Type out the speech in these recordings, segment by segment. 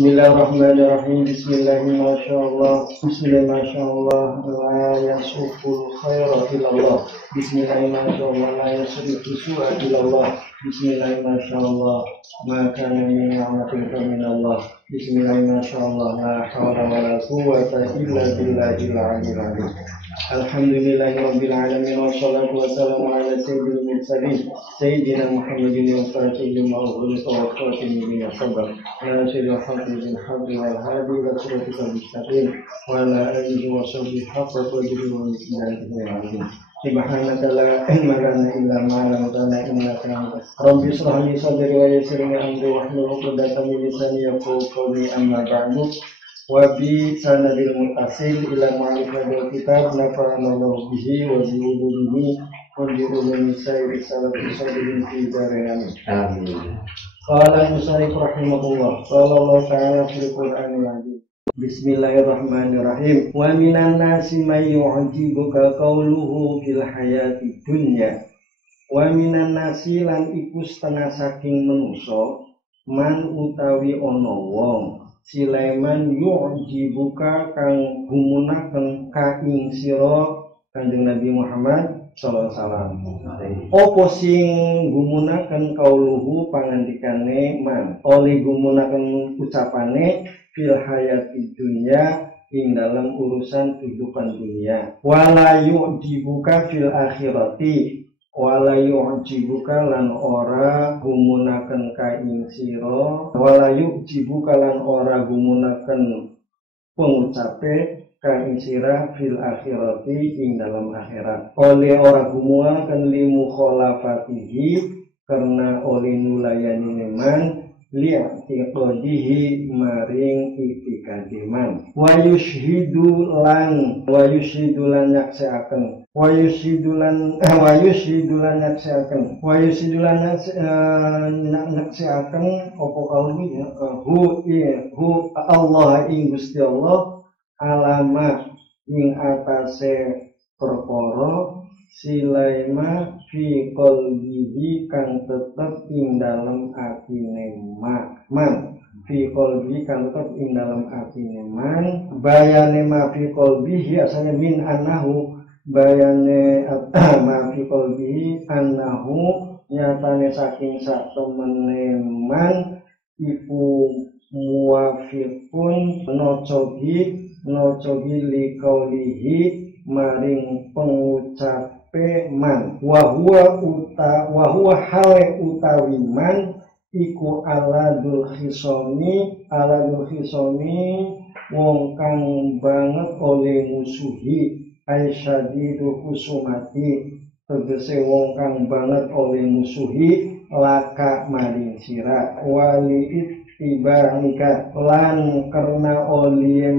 Bismillahirrahmanirrahim. Bismillahirrahmanirrahim. Bismillahirrahmanirrahim. La yasuful khaira ilallah. Bismillahirrahmanirrahim. La yasrifu su'a ilallah. Bismillahirrahmanirrahim. Maka min ni'matin minallah. Bismillahirrahmanirrahim. La hawla wa la quwwata illa billahil aliyyil azim. Alhamdulillahirabbil alamin wassalatu wassalamu ala sayyidil mursalin sayyidina Muhammadin wa sallallahu alaihi wa sallam ala sayyidil haqqil haqqi wal hadi ila siratal mustaqim wa ala alihi wa sahbihi haqqa qadrihi wa miqdarihi. Subhanaka la ilma lana illa ma 'allamtana innaka antas rabbi shrah li sadri wa yassir li amri wahlul 'uqdatam min lisani yafqahu qawli amma ba'du. Wabi sanadil mutasil ila ma'rifatil kitab nafarallahu bihi wa bi'ulumihi wa bi'ulumi sayyidi salafi sayyidin fi darain. Amin. Qala al-musannif rahimahullah. Qala Allah ta'ala fil Qur'anil azim. Bismillahirrahmanirrahim. Wa minan nasi may yu'jibuka qawluhu fil hayati dunya. Wa minan nasi lan iku setengah saking manusa man utawi ana wong Sulaiman yu'jibuka kang gumunaken ka ing sira Kanjeng Nabi Muhammad sallallahu alaihi wasallam. Apa sing gumunaken kauluhu pangandikane man, oleh gumunaken ucapane fil hayati dunya ing dalam urusan kehidupan dunia. Wala yu'jibuka fil akhirati wala yu'jibuka lan ora gumunaken ka ing sira wala yu'jibuka lan ora gumunaken pengucape ka ing sira fil akhirati ing dalam akhirat oleh ora gumunaken limu khalafatihi karena oleh nulayani man li'tiqadihi maring itikadiman wa yushhidu lan nyaksaaken opo kaulu ya hu Allah ing Gusti Allah alama ing atase perkara Sulaiman fi qalbihi kang tetep ing dalam atine man fi qalbi kang tetep ing dalam atine man bayane ma fi qalbihi asane min annahu bayane ma fi qalbihi annahu nyatane saking sak temene man iku muwafiqun nocogi li qaulihi maring pengucape man wa huwa hale utawi man iku aladul khisomi wong kang banget oleh musuhi aisyadidu kusumati tegese wong kang banget oleh musuhi laka maring sira wali ittibanika lan karena oleh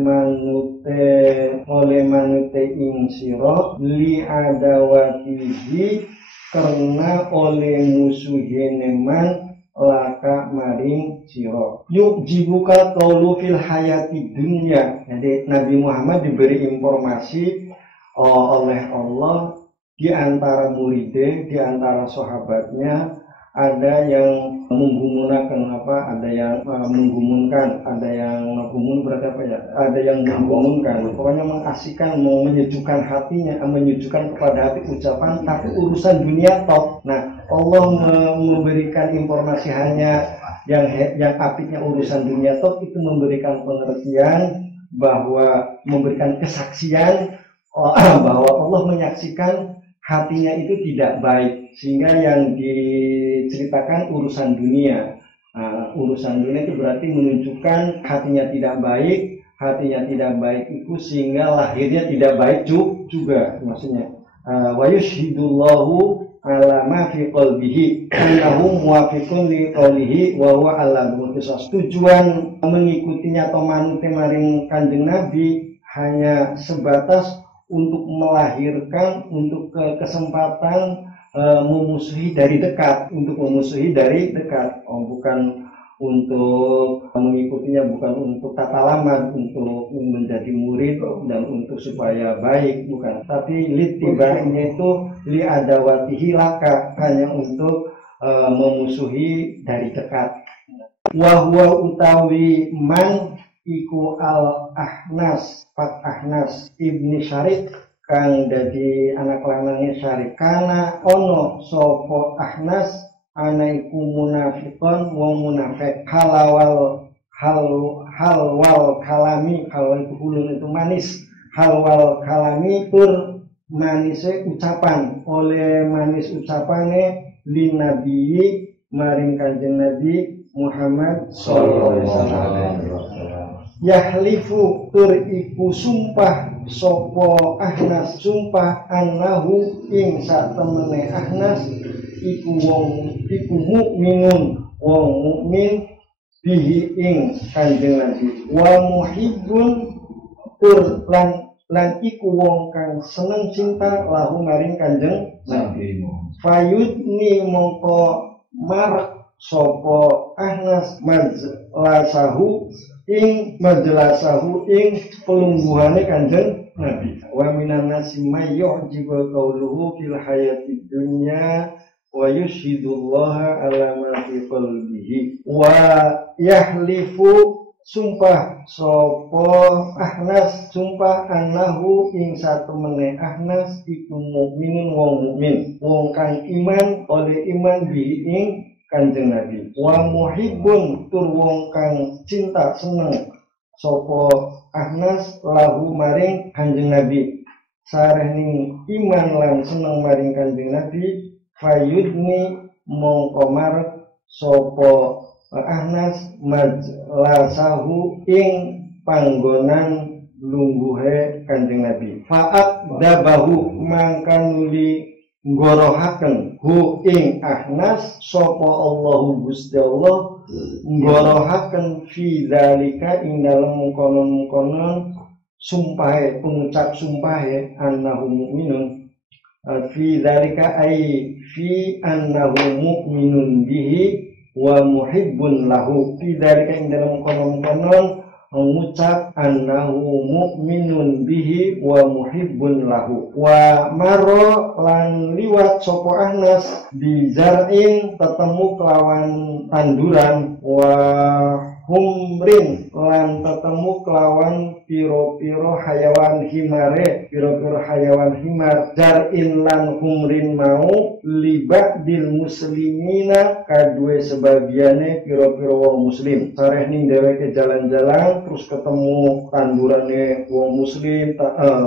manute ing sira li adawatihi karena oleh musuhine man laka maring sira yuk jibuka qaulu fil hayati dunya. Jadi Nabi Muhammad diberi informasi oleh Allah di antara muridnya, di antara sahabatnya ada yang menggumunkan ada yang menggumunkan, ada yang menggumun berarti apa ya? Ada yang menggumunkan, pokoknya mengasihkan, mau menyejukkan hatinya, menyejukkan kepada hati ucapan, tapi urusan dunia top. Nah, Allah memberikan informasi hanya yang apiknya urusan dunia top itu memberikan pengertian bahwa memberikan kesaksian bahwa Allah menyaksikan hatinya itu tidak baik, sehingga yang diceritakan urusan dunia. Urusan dunia itu berarti menunjukkan hatinya tidak baik itu sehingga lahirnya tidak baik juga maksudnya. Wa yushhidullahu ala ma fi qalbihi annahu muwafiqun li qawlihi wa huwa alamul qisas. Tujuan mengikutinya atau manut maring Kanjeng Nabi hanya sebatas untuk melahirkan, untuk kesempatan memusuhi dari dekat, bukan untuk mengikutinya, bukan untuk tata lamar, untuk menjadi murid dan untuk supaya baik, bukan, tapi litibainya itu li adawatihi laka, hanya untuk memusuhi dari dekat. Wahwa utawi man iku al-Ahnas Pak Ahnas ibni Syarik kang dadi anak lanange Syarik. Kana ono sapa Ahnas ana iku munafiqon wong munafik. Halwal kalami, kalau itu hulun itu manis. Halwal kalami tur manise ucapan, oleh manis ucapane linabi maring kanjeng Nabi Muhammad sallallahu alaihi wasallam. Yahlifu tur iku sumpah sapa Ahnas, sumpah annahu ing satemene Ahnas iku mukminun wong mukmin bihi ing kanjeng Nabi. Wa muhibbun tur lan iku wong kang seneng cinta lahu maring kanjeng Nabi. Fayudni mongko marak sapa Ahnas majlasahu ing pelungguhane kanjeng Nabi. Wa minan nasi mayyu jiba qauluhu fil hayatid dunya wa yushidullaha ala ma fi qalbihi. Wa yahlifu sumpah sapa Ahnas, sumpah annahu ing satemene Ahnas iku mukminun wong mukmin, wong kang iman oleh iman bihi ing kanjeng Nabi. Wa muhibbun tur wong kang cinta seneng sapa Ahnas lahu maring kanjeng Nabi. Sarehning iman lan seneng maring kanjeng Nabi, fayudni mongko marep sapa Ahnas majlasahu ing panggonan lungguhe kanjeng Nabi. Fa'at dabahu mangkanuli ngorohaken hu ing Ahnas sapa Allahu Gusti Allah ngorohaken fi dzalika ing dalem konon-konon sumpahe, pengucap sumpahe annahu mu'minun fi dzalika ay fi annahu mu'minun bihi wa muhibbun lahu. Fi dzalika ing dalem konon-konon mengucap annahu mu'minun bihi wa muhibbun lahu. Wa maro lan liwat sapa Ahnas di zar'in tetemu kelawan tanduran, wa humrin lan tetemu kelawan piro-piro hayawan himare, piro-piro hayawan himar. Zar'in lan humrin mau libadil muslimina kadue sebagiane piro-piro wong muslim. Sareh ning dheweke jalan-jalan terus ketemu tandurane wong muslim,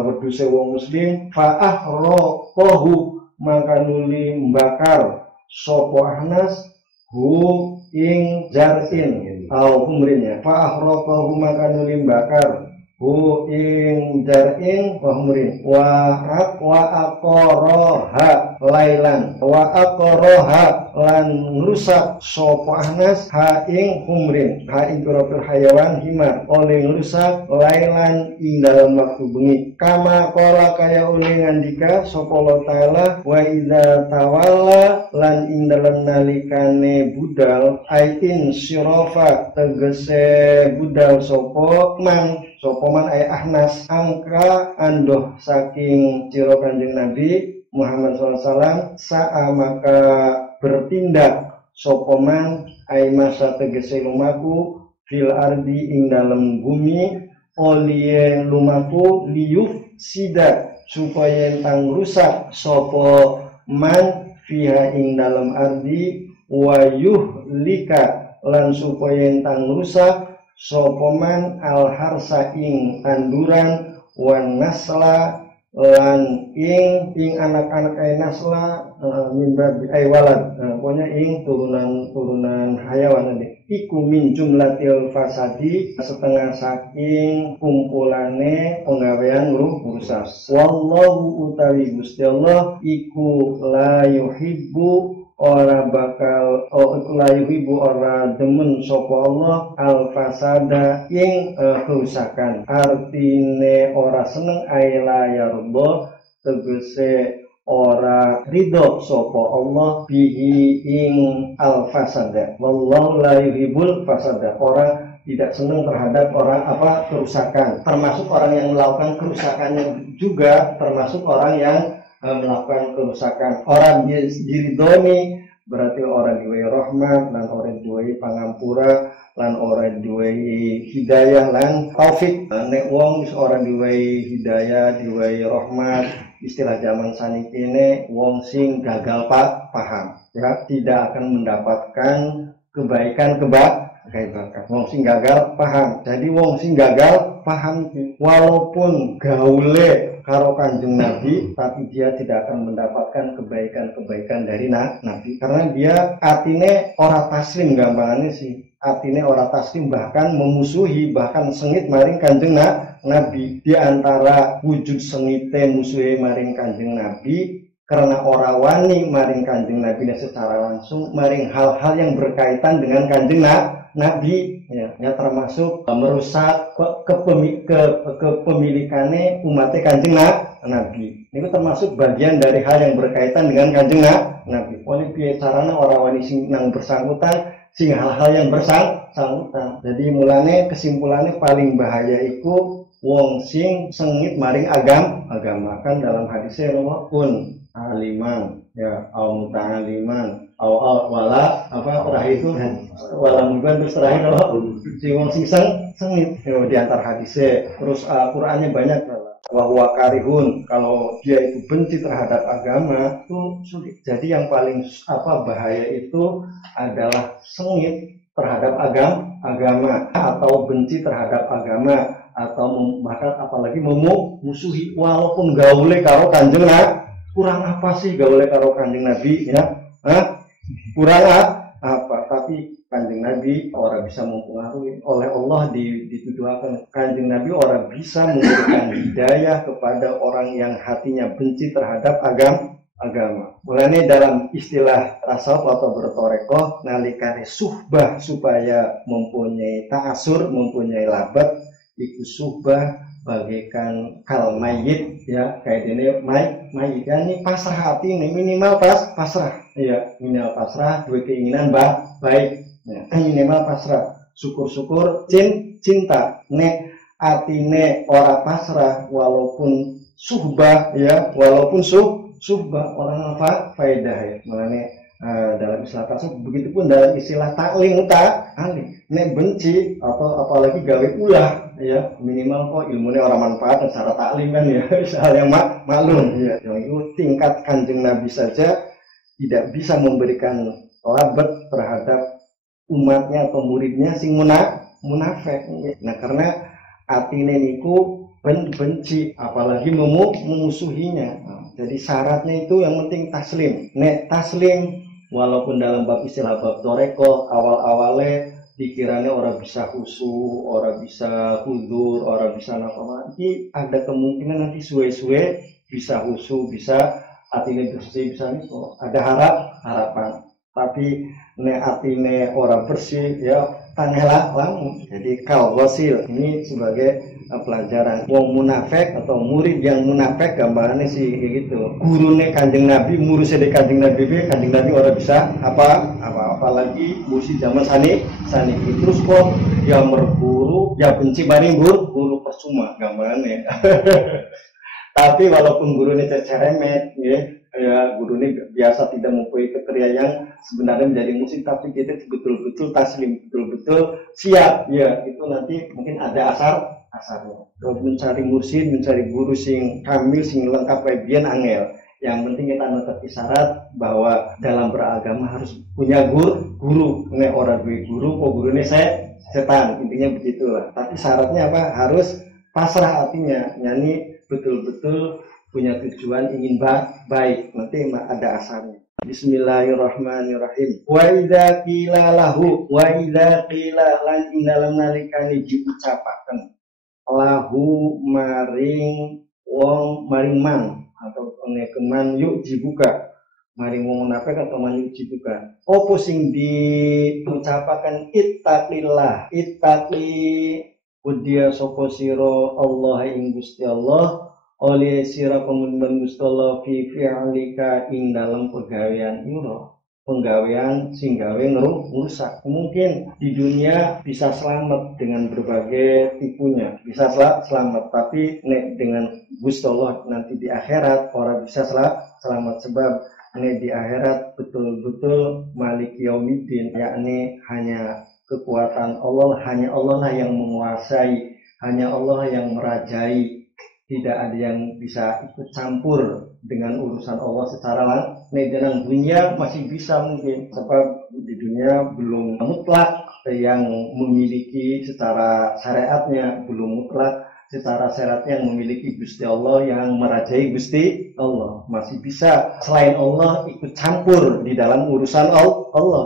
wedhuse wong muslim. Fa'ahraqahu maka nuli mbakar sapa Ahnas hu ing zar'in au humrin ya. Fa'ahraqahu maka nuli mbakar hu ing zar'in wa humrin. Wa aqaraha lailan, wa aqaraha lan ngrusak sapa Ahnas ha ing humrin, ha ing pira-pira hayawan himar oleh ngrusak lailan ing dalam waktu bengi. Kama qala kaya oleh ngandika sapa Allah taala, wa idza tawalla lan ing dalam nalikane budal aitin syirafa tegese budal sapa man ay Ahnas angka andoh saking ciro kanjeng Nabi Muhammad SAW sa'a maka bertindak sopoman ay masa tegese lumaku fil ardi ing dalam bumi olien lumaku liyuf sida supaya entang rusak sopo man fiha ing dalam ardi wayuh lika lan supaya entang rusak sopoman al harsa ing tanduran wan nasla lan ing anak-anak ay nasla mimba ay walad, pokoknya ing turunan hayawan nanti iku min jumlatil fasadi setengah saking kumpulane penggawean rusak. Wallahu utawi Gusti Allah iku la yuhibbu ora bakal la yuhibbu ora demen sapa Allah al fasada ing kerusakan. Artine ora seneng ay la yarda tegese ora ridho sapa Allah bihi ing al fasada. Wallahu la yuhibbul fasada, orang tidak senang terhadap orang kerusakan, termasuk orang yang melakukan kerusakannya juga termasuk orang yang melakukan kerusakan. Orang diridhoni berarti orang duwe rahmat lan orang duwe pangampura lan orang duwe hidayah lan taufik. Nek wong orang duwe hidayah, duwe rahmat, istilah zaman saniki ini wong sing gagal paham ya tidak akan mendapatkan kebaikan wong sing gagal paham. Jadi wong sing gagal paham walaupun gaule karo Kanjeng Nabi, tapi dia tidak akan mendapatkan kebaikan dari Nabi karena dia atine ora taslim, gampangannya sih atine ora taslim, bahkan memusuhi, bahkan sengit maring Kanjeng Nabi. Di antara wujud sengite musuhi maring Kanjeng Nabi karena ora wani maring Kanjeng Nabi secara langsung maring hal-hal yang berkaitan dengan Kanjeng Nabi ya termasuk merusak kepemilikannya umatnya Kanjeng Nabi. Ini termasuk bagian dari hal yang berkaitan dengan Kanjeng Nabi. Oleh piye caranya orang wani sing nang bersangkutan sing hal-hal yang bersangkutan. Jadi mulane kesimpulannya paling bahaya itu wong sing sengit maring agama. Kan dalam hadisnya pun aliman ya au muta'aliman au wala apa terakhir itu wala mungkin terus terakhir si wong sing sengit di antar hadisnya. Terus Qur'annya banyak bahwa karihun, kalau dia itu benci terhadap agama itu sulit. Jadi yang paling bahaya itu adalah sengit terhadap agama atau benci terhadap agama atau bahkan apalagi memusuhi walaupun gaule karo Kanjeng Nabi. Kurang apa sih gaule karo Kanjeng Nabi ya? Kurang apa? Tapi Kanjeng Nabi orang bisa mempengaruhi oleh Allah dituduhkan. Kanjeng Nabi orang bisa memberikan hidayah kepada orang yang hatinya benci terhadap agama. Mulane dalam istilah tasawuf atau bertorekoh nalikane suhbah supaya mempunyai ta'asur, mempunyai labat, iku suhbah bagaikan kal mayit ya, kayak ini mayit ya, ini pasrah hati ini minimal pasrah ya, minimal pasrah, dua keinginan baik ya, minimal pasrah, syukur cinta. Nek atine ora pasrah walaupun suhbah ya, walaupun suhbah orang apa faedah ya. Makanya dalam istilah tasawuf, begitupun dalam istilah taklim nek benci atau apalagi gawe ulah ya, minimal kok ilmunya orang manfaat secara taklim kan ya, hal yang maklum ya. Yang itu tingkat Kanjeng Nabi saja tidak bisa memberikan labat terhadap umatnya atau muridnya sing munafik. Nah karena atine niku benci apalagi memusuhinya. Jadi syaratnya itu yang penting taslim. Nek taslim walaupun dalam bab istilah bab toreko awal-awalnya pikirannya orang bisa khusyuk, orang bisa hudur, orang bisa nanti ada kemungkinan nanti suwe-suwe bisa khusyuk, bisa atine bersih, bisa nih ada harapan. Tapi nek atine orang bersih ya tanyalah lamu. Jadi kal wasil ini sebagai pelajaran. Wong munafik atau murid yang munafik gambarannya sih kayak gitu. Gurune Kanjeng Nabi, muridnya Kanjeng Nabi orang bisa apalagi musi zaman sani terus kok ya merguru ya benci maring guru percuma gambarannya. Tapi walaupun gurunya ceremet ya gurunya biasa tidak mempunyai kriteria yang sebenarnya menjadi musik, tapi kita betul-betul taslim, betul-betul siap ya, itu nanti mungkin ada asarnya. Kalau mencari mursyid, mencari guru sing kamil, sing lengkap kayak angel. Yang penting kita menepati syarat bahwa dalam beragama harus punya guru. Nek orang duwe guru, kok gurunya setan, intinya begitulah. Tapi syaratnya apa? Harus pasrah hatinya, nyanyi betul-betul punya tujuan ingin baik. Nanti ada asarnya. Bismillahirrahmanirrahim. Wa idza qila lahu lan ing dalem nalikane diucapaken lahu maring wong maring man atau keman yuk dibuka maring wong munafik atau man yuk dibuka opo sing diucapaken ittaqillah udia sapa sira Allah ing Gusti Allah oleh sira pemunten Gusti Allah fi fi'lika ing dalam pegawean ira penggawean sing gawe ngerusak. Mungkin di dunia bisa selamat dengan berbagai tipunya, bisa selamat, tapi nek dengan Gusti Allah nanti di akhirat orang bisa selamat sebab ini di akhirat betul-betul Malik Yaumiddin, yakni hanya kekuatan Allah, hanya Allah lah yang menguasai, hanya Allah yang merajai. Tidak ada yang bisa ikut campur dengan urusan Allah secara langsung. Dalam dunia masih bisa mungkin, sebab di dunia belum mutlak yang memiliki secara syariatnya, belum mutlak secara syariatnya yang memiliki Gusti Allah, yang merajai Gusti Allah. Masih bisa selain Allah ikut campur di dalam urusan Allah.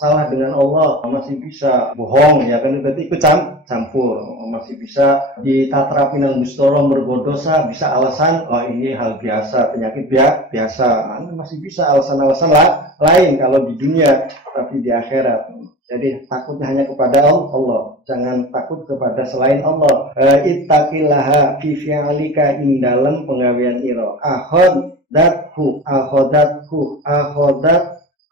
Salah dengan Allah masih bisa, bohong ya kan, berarti ikut campur. Masih bisa ditatrapi dengan mustoro berdosa, bisa alasan oh ini hal biasa, penyakit biasa. Masih bisa alasan-alasan lain kalau di dunia, tapi di akhirat. Jadi takutnya hanya kepada Allah, jangan takut kepada selain Allah. Ittaqillaha fi fi'alika ing dalem penggawean ira. Akhodathu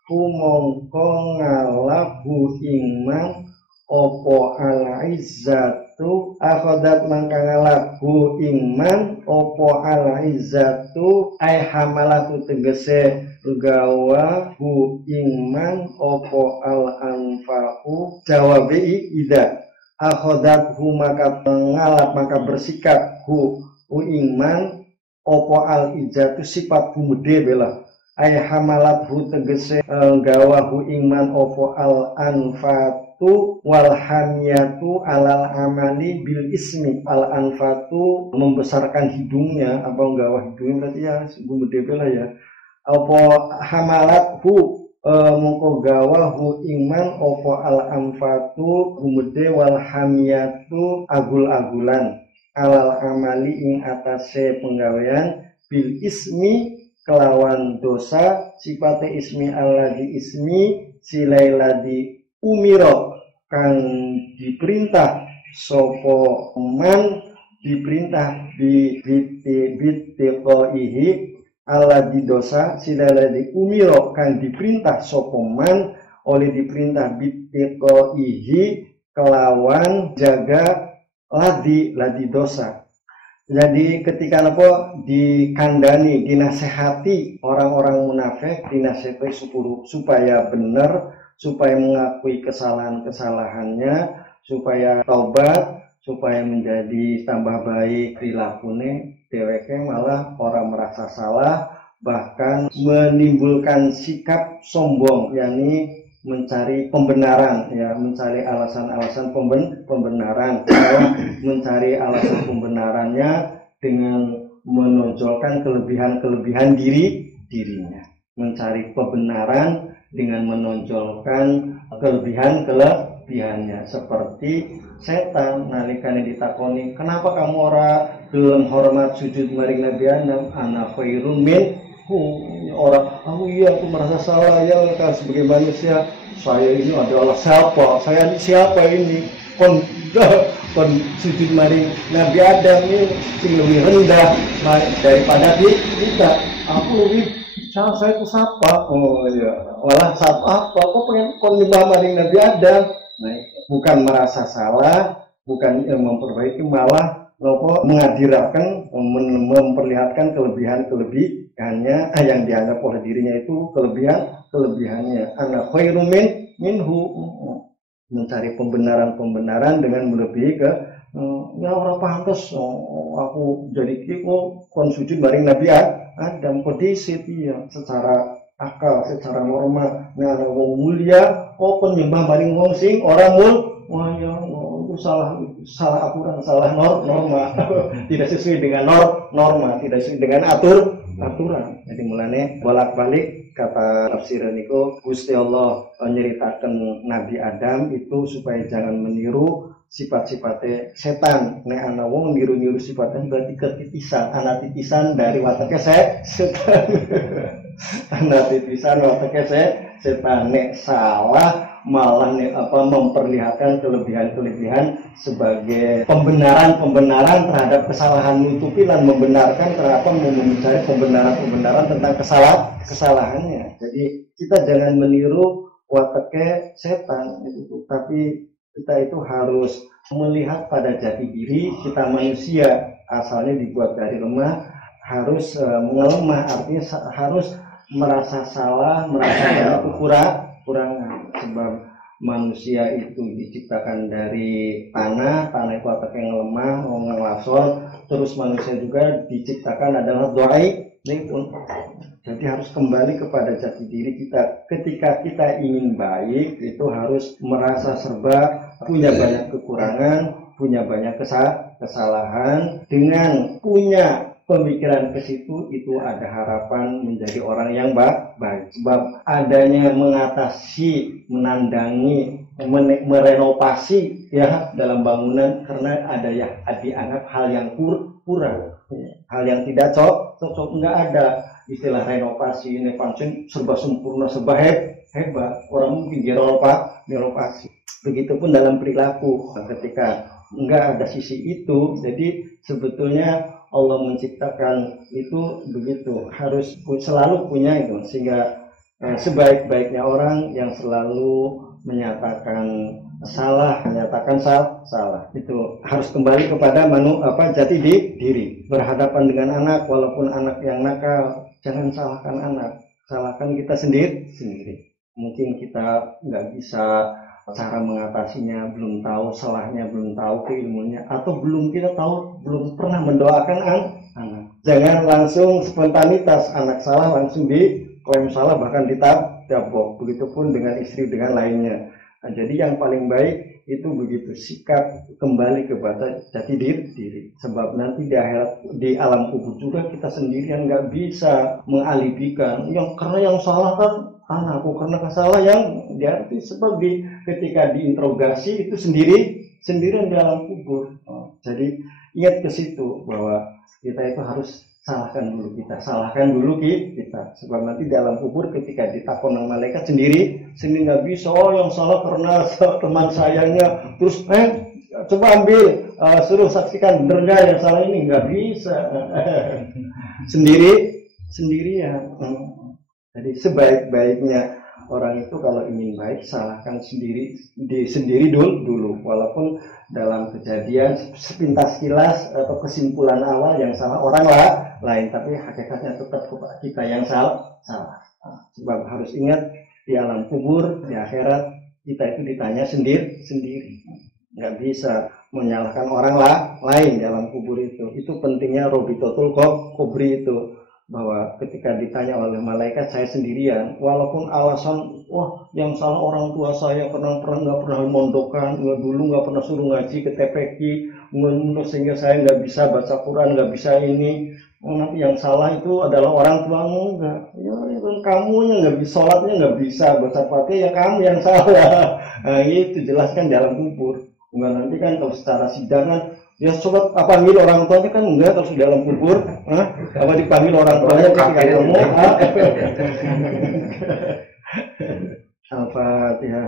mongko ngalabu ingman opo ala izzatu. Akhodat mangka ngalabu ingman opo ala izzatu ay hamalatu tegese gawa hu ingman opo al anfa'u jawabi ida. Akhodat hu maka mengalap maka bersikap hu ingman opo al ijatu sifat humede bela ay hamalat hu tegese gawa hu ingman opo al anfatu wal hamiyatu alal amali bil ismi. Al anfatu membesarkan hidungnya, apa gawa hidungnya berarti ya humede bela ya. Opo hamalat hu mongko gawa hu iman opo al anfatu humede wal hamiyatu agul-agulan alal amali ing atase penggawean bil ismi kelawan dosa sifate ismi alladzi ismi silailadi umiro kang diperintah sopo man diperintah bittiqaihi ala di dosa silaladi umiro kan diperintah sopoman oleh diperintah bittiqaihi kelawan jaga ladi dosa. Jadi ketika apa dikandani, dinasehati orang-orang munafik, dinasehati supaya benar, supaya mengakui kesalahan-kesalahannya, supaya taubat, supaya menjadi tambah baik perilakunya. Dheweke malah orang merasa salah, bahkan menimbulkan sikap sombong, yakni mencari pembenaran, ya, mencari alasan-alasan pembenaran, mencari alasan pembenarannya dengan menonjolkan kelebihan-kelebihan dirinya, mencari kebenaran dengan menonjolkan kelebihannya, seperti setan nalikane ditakoni kenapa kamu ora gelem hormat sujud maring Nabi Adam, ana khairun min orang iya aku merasa salah ya kan sebagai manusia, saya ini adalah siapa ini kon sujud maring Nabi Adam ini lebih rendah daripada kita, aku lebih saya itu siapa, oh iya malah siapa apa kok pengen kon nyembah maring Nabi Adam. Nah, bukan merasa salah, bukan memperbaiki, malah mengadirakan, memperlihatkan kelebihannya yang dianggap oleh dirinya itu kelebihannya. Ana khairum minhu, mencari pembenaran dengan melebihi ke ya orang pantas aku jadi kiko kon sujud bareng Nabi Adam kondisi ya secara akal, secara norma ngana wong mulia kok penyembah bareng wong sing orang wah ya salah aturan, salah norma tidak sesuai dengan norma, tidak sesuai dengan aturan. Jadi mulane bolak-balik kata tafsiran niku Gusti Allah nyeritakan Nabi Adam itu supaya jangan meniru sifat-sifatnya setan. Nek ana wong niru-niru sifatnya berarti ketitisan, ana titisan dari wataknya setan. Ana titisan wataknya setan. Nek salah malah memperlihatkan kelebihan sebagai pembenaran terhadap kesalahan, nutupi dan membenarkan kenapa mencari pembenaran tentang kesalahannya. Jadi kita jangan meniru wataknya setan itu, tapi kita itu harus melihat pada jati diri kita manusia, asalnya dibuat dari lemah, harus melemah, artinya harus merasa salah, merasa ada kekurangan. Sebab manusia itu diciptakan dari tanah itu otak yang lemah, ngelasol. Terus manusia juga diciptakan adalah dhaif. Jadi harus kembali kepada jati diri kita. Ketika kita ingin baik, itu harus merasa serba punya banyak kekurangan, punya banyak kesalahan. Dengan punya pemikiran ke situ, itu ada harapan menjadi orang yang baik. Sebab adanya mengatasi, menandangi, merenovasi ya dalam bangunan, karena ada yang dianggap hal yang kurang, hal yang tidak cocok. Enggak ada istilah renovasi, ini function serba sempurna, serba hebat. Orang mungkin renovasi. Begitupun dalam perilaku, ketika enggak ada sisi itu, jadi sebetulnya Allah menciptakan itu begitu, harus selalu punya itu, sehingga sebaik-baiknya orang yang selalu menyatakan salah, salah itu harus kembali kepada jati diri. Berhadapan dengan anak, walaupun anak yang nakal, jangan salahkan anak, salahkan kita sendiri. Mungkin kita nggak bisa cara mengatasinya, belum tahu salahnya, belum tahu keilmuannya, atau belum pernah mendoakan anak. Jangan langsung spontanitas, anak salah langsung diklaim salah, bahkan ditabok. Begitupun dengan istri, dengan lainnya. Nah, jadi yang paling baik itu begitu, sikap kembali kepada jati diri. Sebab nanti di alam kubur juga kita sendirian nggak bisa mengalibikan karena yang salah kan anakku, karena salah yang diarti. Sebab ketika diinterogasi itu sendirian di alam kubur. Jadi ingat ke situ bahwa kita itu harus salahkan dulu kita. Sebab nanti di alam kubur ketika ditakon oleh malaikat sendiri nggak bisa. Yang salah karena teman sayanya, terus coba ambil, suruh saksikan bener nggak yang salah ini, nggak bisa. sendirian. Jadi sebaik-baiknya orang itu kalau ingin baik, salahkan sendiri dulu. Walaupun dalam kejadian sepintas kilas atau kesimpulan awal yang salah orang lain, tapi hakikatnya tetap kita yang salah. Sebab harus ingat, di alam kubur, di akhirat, kita itu ditanya sendiri. Nggak bisa menyalahkan orang lain di alam kubur itu. Itu pentingnya Robitotul Kubri itu, bahwa ketika ditanya oleh malaikat, saya sendirian, walaupun alasan yang salah orang tua saya nggak pernah mondokan, nggak pernah suruh ngaji ke TPQ, sehingga saya nggak bisa baca Quran, nggak bisa ini. Nanti yang salah itu adalah orang tuamu, enggak. Kamu yang nggak bisa, sholatnya nggak bisa, baca Fatihah, ya kamu yang salah. Nah, itu jelaskan dalam kubur. Enggak, nanti kan kalau secara sidangan, ya coba panggil orang tuanya, kan enggak kalau di dalam kubur. Apa dipanggil orang tuanya ketika kamu Al-Fatihah.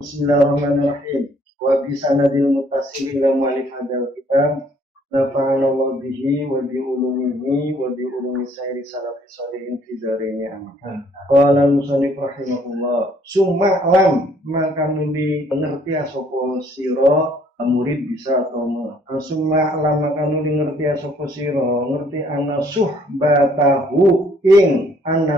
Bismillahirrahmanirrahim. Wa bisanadil muttasil ila mu'allif hadzal kitab, nafa'anallahu bihi wa bi ulumihi wa bi ulumi sairi salafi sholihin fi dzaraini amin. Qala al-musannif rahimahullah, summa lam, maka nuli ngerti sapa sira, murid bisa atau summa lam, maka nuli ngerti sapa sira, ngerti ana suhbatahu ing ana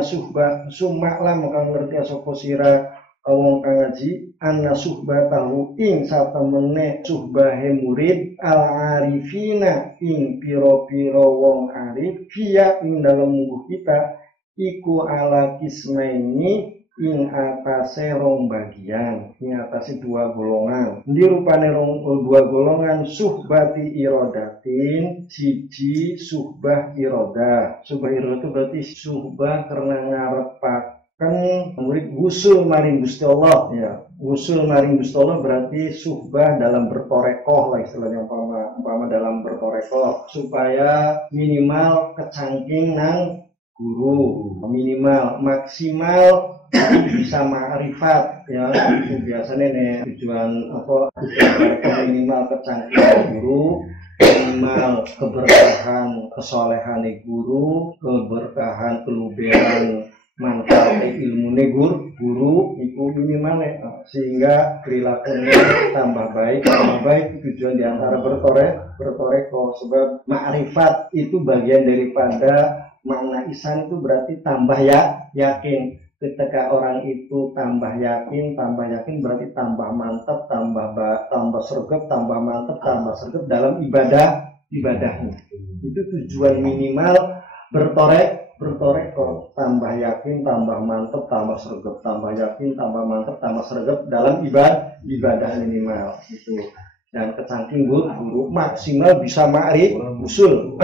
summa lam, maka ngerti sapa sira wong kang ngaji, anna suhbatahu ing satemene suhbahe murid, al arifina ing piro-piro wong arif, via ing dalam mungguh kita, iku ala kismaini ing atase rong bagian, ing atase dua golongan. Dirupane dua golongan, suhbati irodatin, siji suhbah irodah. Suhbah irodah itu berarti suhbah karena ngarepak kan murid wusul maring Gusti Allah, ya. Wusul maring Gusti Allah berarti suhbah dalam bertorekoh lah istilahnya, umpama dalam bertorekoh, supaya minimal kecangking nang guru, minimal maksimal bisa ma'rifat, ya. Itu biasanya nih tujuan minimal kecangking guru, minimal keberkahan kesolehan guru, keberkahan keluberan manfaat ilmu guru iku minimal sehingga perilakunya tambah baik tujuan diantara bertoreko sebab ma'rifat itu bagian daripada makna ihsan itu berarti tambah yakin. Ketika orang itu tambah yakin berarti tambah mantap, tambah sregep, tambah mantap, tambah sregep dalam ibadahnya. Itu tujuan minimal bertoreko, tambah yakin, tambah mantap, tambah sregep, tambah yakin, tambah mantap, tambah sregep dalam ibadah minimal itu. Dan kecangking guru maksimal bisa ma'rif usul.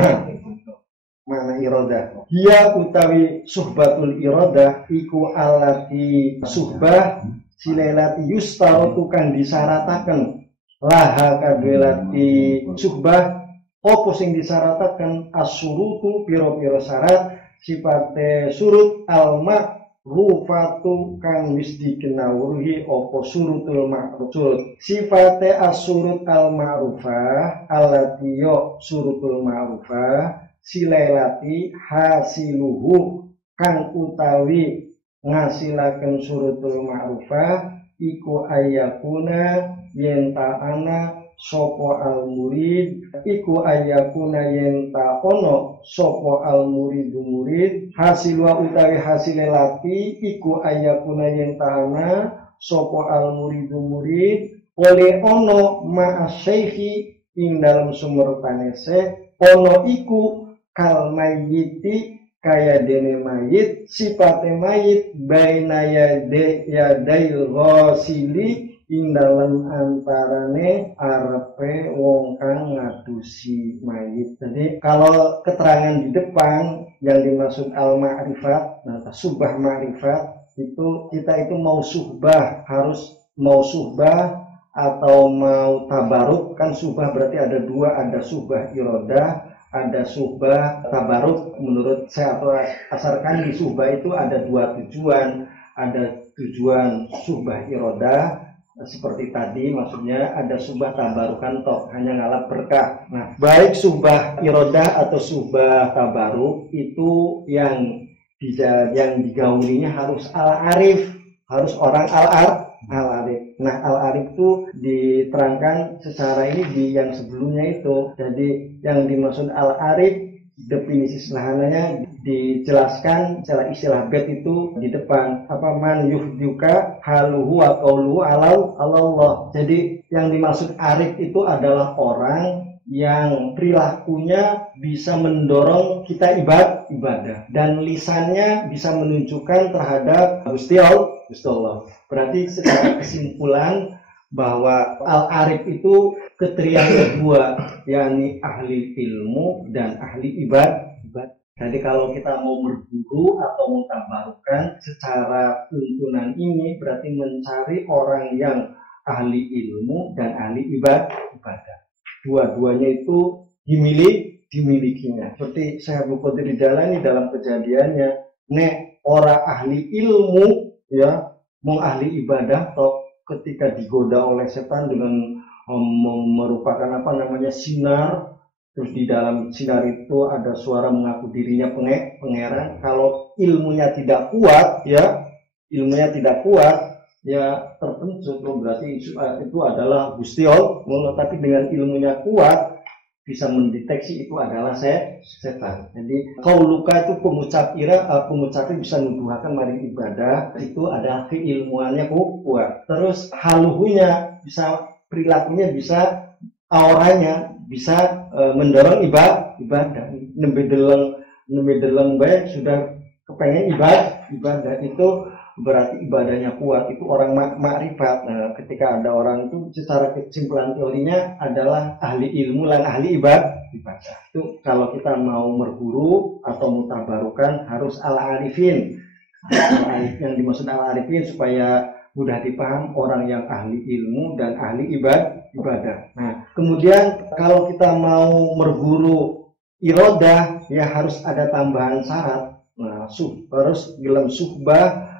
Mana iradah hiya utawi suhbatul iradah iku alati suhbah silelati yustaro tukang disarataken laha kabelati suhbah opo sing disarataken asurutu piro-piro syarat sifate surut alma rufatu kang wis dikenawuhi opo surutul ma'ruf sifate asurut al ma'rufah alati yo surutul ma'rufah silailati hasiluhu kang utawi ngasilaken surutul ma'rufah iku ayakuna yen ta'ana sopo al murid iku ayakuna yen ta'ono sopo al murid hasilwa utawi hasilelati iku ayakuna yen ta'ana sopo al murid oleh ono ma'asyaihi ing dalam sumur tanese ono iku kal mayiti kaya dene mayit sifate mayit baina yadail ghasili ing dalem antarane arepe wong kang ngadusi mayit. Jadi kalau keterangan di depan yang dimaksud al ma'rifat, nah subah ma'rifat itu kita itu mau suhbah, harus mau suhbah atau mau tabaruk. Kan subah berarti ada dua, ada subah iradah, ada subah tabaruk. Menurut saya atau asarkan di subah itu ada dua tujuan. Ada tujuan subah iradah seperti tadi, maksudnya ada subah tabarukan toh hanya ngalap berkah. Nah, baik subah iradah atau subah tabaruk itu yang digaulinya harus al-arif, harus orang al-arif. Nah, al-arif itu diterangkan secara ini di yang sebelumnya itu. Jadi yang dimaksud al-arif definisi sederhananya dijelaskan secara istilah bed itu di depan apa man yuhduka haluhu wa qawluhu Allah. Jadi yang dimaksud arif itu adalah orang yang perilakunya bisa mendorong kita ibadah dan lisannya bisa menunjukkan terhadap Gusti Allah. Berarti secara kesimpulan bahwa al-arif itu kriteria kedua, yakni ahli ilmu dan ahli ibadah. Jadi kalau kita mau berguru atau mentabarukan secara tuntunan ini berarti mencari orang yang ahli ilmu dan ahli ibadah. Dua-duanya itu dimilikinya. Seperti Syekh Abdul Qadir Jalani dalam kejadiannya, nek orang ahli ilmu ya, mau ahli ibadah toh ketika digoda oleh setan dengan merupakan apa namanya sinar, terus di dalam sinar itu ada suara mengaku dirinya pangeran. Kalau ilmunya tidak kuat ya terpencet, berarti itu adalah Gusti Allah. Tapi dengan ilmunya kuat bisa mendeteksi itu adalah setan. Jadi kauluka itu pengucapnya bisa nuduhakan mari ibadah itu adalah keilmuannya kuat. Terus haluhunya bisa, perilakunya bisa, auranya bisa mendorong ibadah. Nembe deleng baik sudah kepengen ibadah itu berarti ibadahnya kuat, itu orang makrifat. Nah, ketika ada orang itu secara kesimpulan teorinya adalah ahli ilmu dan ahli ibadah. Itu kalau kita mau berguru atau mutabarukan harus al-arifin. Yang dimaksud al-arifin supaya mudah dipaham, orang yang ahli ilmu dan ahli ibadah. Nah, kemudian kalau kita mau berguru iradah ya harus ada tambahan syarat. Nah, harus dalam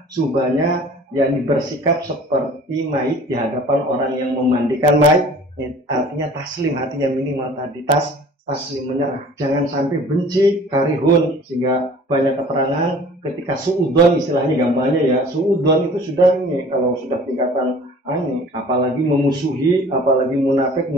subahnya yang bersikap seperti mayit di hadapan orang yang memandikan mayit, artinya taslim, artinya minimal tadi taslim menyerah. Jangan sampai benci, karihun, sehingga banyak keterangan ketika suudon, istilahnya gambarnya ya, suudon itu sudah ini kalau sudah tingkatan ini, apalagi memusuhi, apalagi munafik,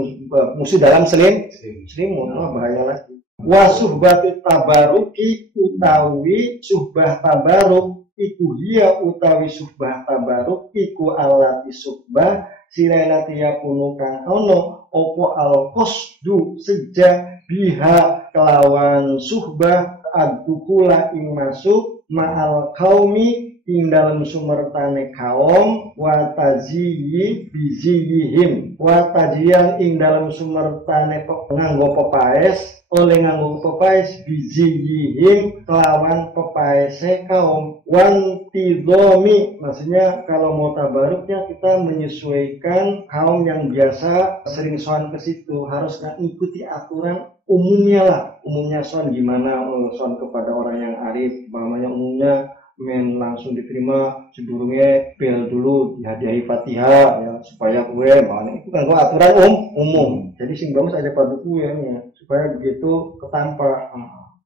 musuh dalam selimut, bahaya lagi. Wasuhbatu tabaruki utawi suhbah tabaruk iku hiya utawi suhbah tabaruk iku alati suhbah sirailati yakunu kang ono opo al qasdu sejak biha kelawan suhbah adukula ing masuk ma'al kaumi ing dalam sumertane kaum wa tajiyi bijiyihim wa tajiyan ing dalam sumertane nganggo pepaes oleh nganggo pepaes bijiyihim kelawan pepaese kaum wantidomi, maksudnya kalau mau tabaruknya kita menyesuaikan kaum yang biasa sering soan ke situ, harus mengikuti aturan umumnya lah. Umumnya soan gimana, soan kepada orang yang arif, namanya umumnya men langsung diterima sebelumnya bel dulu dihadiahi Fatihah ya supaya kue mana itu kan aturan umum. Jadi sing bagus aja pada kue ya supaya begitu ketampa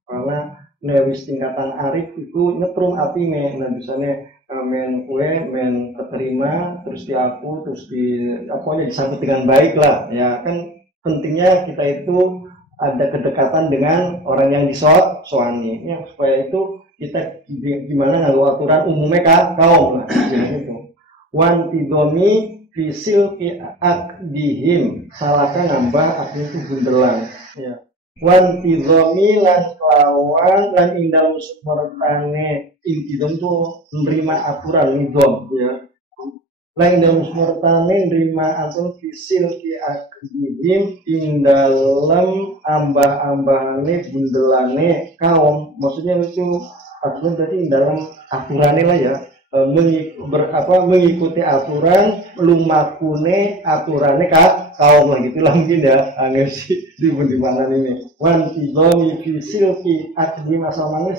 karena newis tingkatan arif itu nyetrum atine. Nah misalnya men kue men keterima terus diaku terus di apanya disambut dengan baik lah ya kan. Pentingnya kita itu ada kedekatan dengan orang yang disoani ya supaya itu kita gimana nganggo aturan umumnya kaum lah gitu. Wan tidomi fisil akdihim salaka ngambah akdi itu bundelan ya. Wan tidomi lan kelawan lan indal musmertane intidom itu menerima aturan nidom ya. Lain dalam musmertane nerima aturan fisil akdihim ing dalam ambah-ambahane bundelane kaum, maksudnya itu aturan tadi dalam aturannya lah ya, mengikuti aturan lumakune aturannya kaum lah gitulah mungkin ya, angin sih di mana ini. Wan tidomi fisilki akdi masalahnya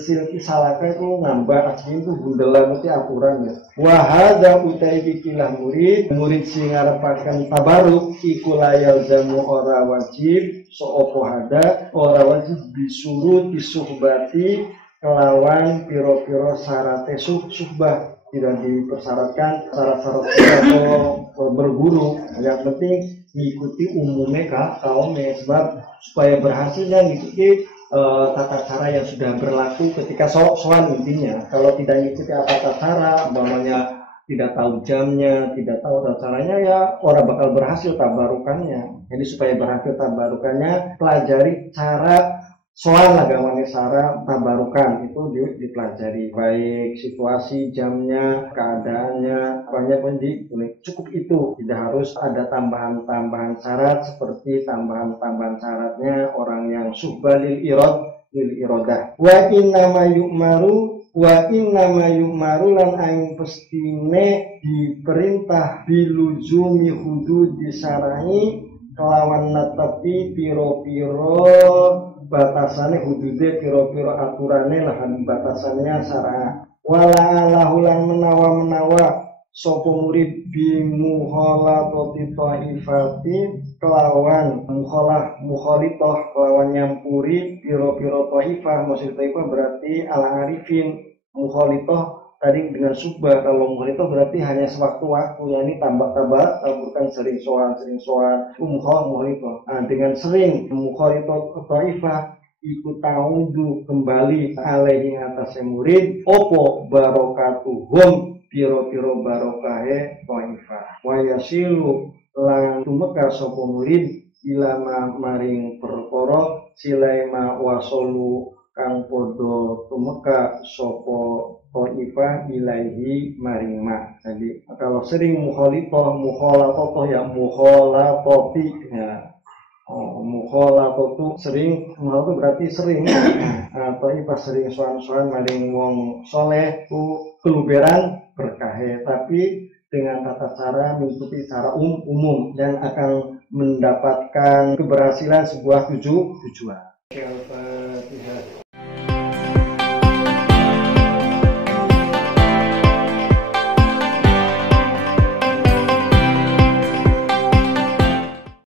silki salaka itu nambah akdi itu bundelan itu aturannya. Wahada utai kikilah murid sing ngarepaken tabaruk iku layal jamu ora wajib soopo hada ora wajib disuruh disuhbati kelawan piro-piro syaratnya suhbah, tidak dipersyaratkan syarat-syarat atau berguru. Yang penting mengikuti umumnya kaumnya, sebab supaya berhasilnya mengikuti tata cara yang sudah berlaku ketika soan intinya. Kalau tidak mengikuti tata cara, umpamanya tidak tahu jamnya, tidak tahu tata caranya, ya orang bakal berhasil tabarukannya. Jadi supaya berhasil tabarukannya, pelajari cara soal agamannya Sarah tabarukan itu dipelajari, baik situasi, jamnya, keadaannya, banyak pun cukup itu, tidak harus ada tambahan-tambahan syarat seperti tambahan-tambahan syaratnya orang yang subbalil irodah. Wa innama yu'maru lan aing pestine diperintah biluzumi hududi syar'i kelawan natapi piro-piro batasannya hudude piro-piro aturannya lahan batasannya syara. Wala lahulan menawa sopo murid bimuholatoti ta'ifati kelawan mukholitoh kelawan nyampuri piro-piro ta'ifah. Maksud ta'ifah berarti ala arifin, mukholitoh tadi dengan subah. Kalau mukholitoh berarti hanya sewaktu-waktu, ini taburkan sering soal mukholitoh. Nah, dengan sering mukholitoh ta'ifah ikut ta'udu kembali alaihi atas murid opo barokatuhum piro-piro barokahe ta'ifah wa yasilu lang tumeka sopo murid ilama maring perkara silaima wasolu kang podo tumeka sopo ta'ifah ilaihi maring ma. Jadi kalau sering mukholatoh ya mukholatoti ya. Mukholatoh sering, mukholatoh berarti sering. Ta'ifah sering soan-soan maring wong soleh ku keluberan berkahe, tapi dengan tata cara mengikuti cara umum dan akan mendapatkan keberhasilan sebuah tujuan.